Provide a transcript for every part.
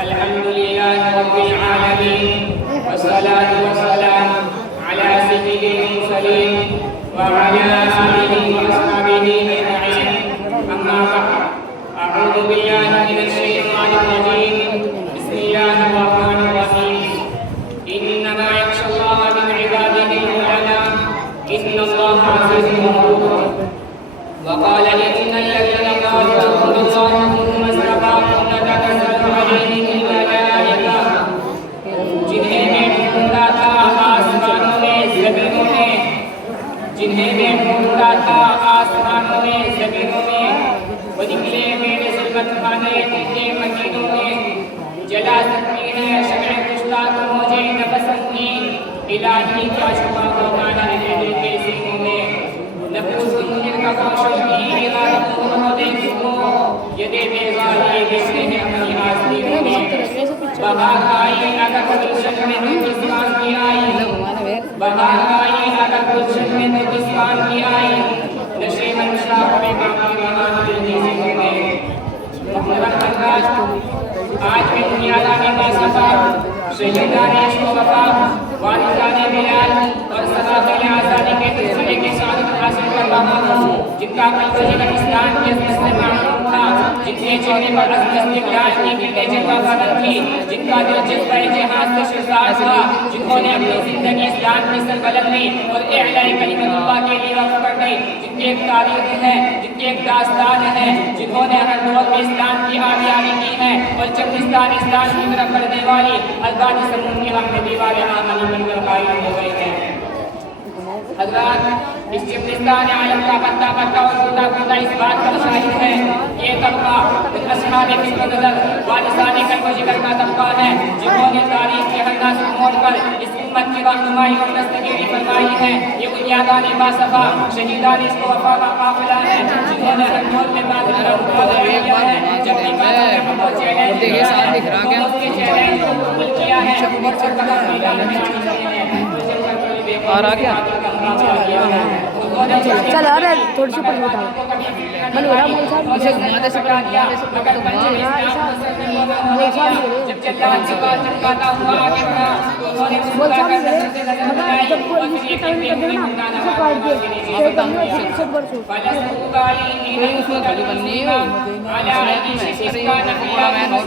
الحمد لله رب العالمين، والصلاة والسلام على سيد المرسلين وعلى آله وأصحابه أجمعين. أما بعد، أعوذ بالله من الشيطان الرجيم. بسم الله الرحمن الرحيم. إنما يخشى الله من عباده العلماء، إن الله عزيز غفور. وقال إن الذين قالوا ربنا الله ثم استقاموا تتنزل عليهم الملائكة، جنہیں میں ڈھونڈا تھا آسمانوں میں زمینوں میں، جنہیں میں ڈھونڈا تھا آسمانوں میں زمینوں میں، وہ نکلے میرے ظلمت خانے کے مدینوں میں. جلا سکتی ہے شمع کشتہ تو مجھے نفس کی، الہی کیا چھپا ہوگا میرے دل کے سینوں میں. نفوس منکر کا کوشش کی ارادتوں کو دیکھو، یہ دے بیزاری دیکھتے ہیں اپنی آستینوں میں. بہار آئی اگر گلشن میں تو کسان کی آئی، بہار آئی اگر گلشن میں تو کسان کی آئی. نشے منشا پہ باقی رہا دل کی سینوں میں. محمد حضرات، آج میں دنیا دانے باصفا، شہیدان عشق و وفا، والدان بلال اور سرافیل آزادی کے سلسلے کی سعادت حاصل کر رہا ہوں، جن کا قلب اسلام کی عظمت سے معروف تھا، جن کے چہرے پر عزم استقلال کی کرنیں جلوہ بدن تھی، جن کا دل جذبہ جہاد سے شرسار تھا، جنہوں نے اپنی زندگی اسلام کی سربلندی اور اعلاء کلمت اللہ کے لیے وقف کر دی، جن کی ایک تاریخ ہے، جن کی ایک داستان ہے، جنہوں نے ہر دور میں اسلام کی آبیاری کی ہے اور چپرستان اسلام کی طرف بڑھنے والی البانی سمون کی حق میں دیوار آمنی بن کر قائم ہو گئے ہیں. حضرات، اس چپرستان عالم کا بندہ بندہ اور خدا خدا اس بات کا شاہد ہے. یہ طبقہ اصحاب فکر و نظر وارثان قلب و جگر کا طبقہ ہے، جنہوں نے تاریخ کے ہر نازک موڑ پر اس امت کی رہنمائی اور دستگیری فرمائی ہے. یہ بنیادان باصفا، شہیدان عشق و وفا کا قافلہ ہے، جنہوں نے ہر دور میں باطل کا مقابلہ کیا ہے. جب بھی باطل کے حق و چیلنج کے چیلنج کو قبول کیا ہے اور سب قدم میدان میں آنے لگے ہیں. اور آگیا چل آ رہا ہے تھوڑی سی پر بتاؤ من ہو رہا مول صاحب اسے گھماتے سے پڑھا دیا اگر پنجے مول صاحب جب چلاتا چمکاتا ہوا آگے بڑھا مول صاحب مگر جب کوئی اس کی ٹائم کر دے نا اسے کاٹ دے تو کرنا سب برسو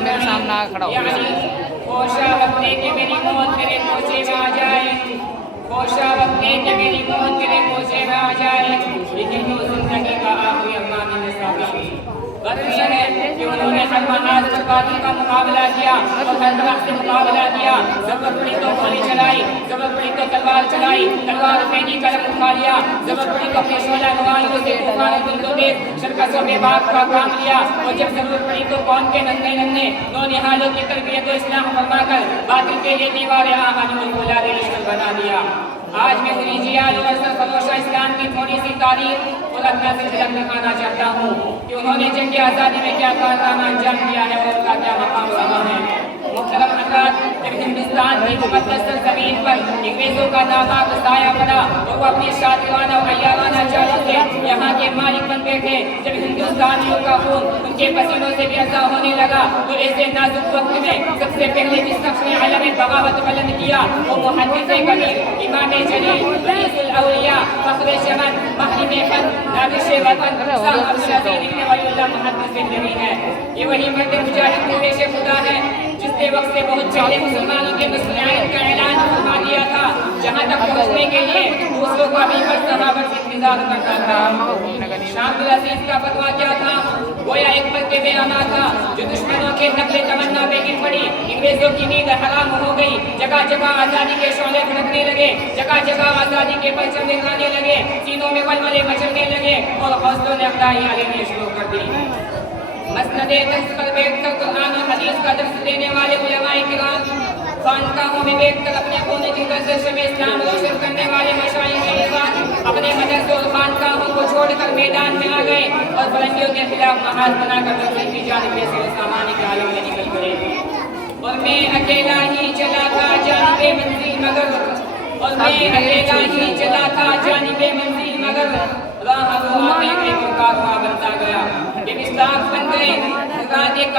میرے سامنے کھڑا ہو خوشا وقتے کہ میری موت میرے کوچے میں آ جائے، خوشا وقتے کہ میری موت میرے کوچے میں آ جائے، لیکن وہ زندگی کا آخری امان نصابی غرض یہ ہے کہ انہوں نے ہر محاذ پر باطل کا مقابلہ کیا اور ہر طرح سے مقابلہ کیا. ضرورت پڑی تو گولی چلائی، ضرورت پڑی تو تلوار چلائی، تلوار پھینکی قلم اٹھا لیا، ضرورت پڑی تو اپنے شعلہ نمائیوں سے طوفان دل شرکسوں میں باغ کا کام لیا، اور جب ضرورت پڑی تو قوم کے ننھے ننھے نونہالوں کی تربیت و اصلاح فرما کر باطل کے لیے دیوار آہنی اور فولاد لشکر بنا دیا. آج میں خریجیال اور سرفروش اسلام کی تھوڑی سی تاریخ اور اپنا سے جھلک دکھانا چاہتا ہوں کہ انہوں نے جنگ آزادی میں کیا کارنامہ انجام دیا ہے اور ان کا کیا مقام رہا ہے. محترم حضرات، جب ہندوستان کی مقدس سرزمین پر انگریزوں کا ناپاک سایہ پڑا اور وہ اپنی شاطرانہ و عیارانہ چالوں سے یہاں کے مالک بن گئے تھے، جب ہندوستانیوں کا خون ان کے پسینوں سے بھی اضا ہونے لگا، تو ایسے نازک وقت میں سب سے پہلے جس شخص نے علم بغاوت بلند کیا وہ محدث کبیر، امام جلیل، رئیس الاولیاء، فخر چمن، محرم فن، نابش وطن، شاہ عبدالعزیز ابن ولی اللہ محدث زندگی ہے. یہ وہی مرد مجاہد پیش خدا ہے جس نے وقت سے بہت پہلے مسلمانوں کے مسلمانیت کا اعلان فرما دیا تھا، جہاں تک پہنچنے کے لیے دوسروں کا بھی صحابہ سے انتظار کرتا تھا. شاہ عبدالعزیز کا فتویٰ کیا تھا؟ گویا ایک پل کے بے اما تھا جو دشمنوں کے نقل تمنا پہ گر پڑی. انگریزوں کی نیند حرام ہو گئی، جگہ جگہ آزادی کے شعلے بھڑکنے لگے، جگہ جگہ آزادی کے پرچم لہرانے لگے، سینوں میں ولولے مچلنے لگے اور حوصلوں نے افزائیاں لینی شروع کر دی. مسند درس پر بیٹھ کر قرآن و حدیث کا درس دینے والے علماء کرام، خانقاہوں میں بیٹھ کر اپنے خون جگر سے شمع اسلام روشن کرنے والے مشائخ اعزاز اپنے مدرسوں اور خانقاہوں کو چھوڑ کر میدان میں آ گئے اور فرنگیوں کے خلاف محاذ بنا کر تفصیل کی جانب سے سامانے کے عالم میں نکل پڑے. اور میں اکیلا ہی چلا تھا جانب منزل مگر، اور میں اکیلا ہی چلا تھا جانب منزل مگر، راہ رو آتے گئے وہ کارواں بنتا گیا. یہ مصداق بن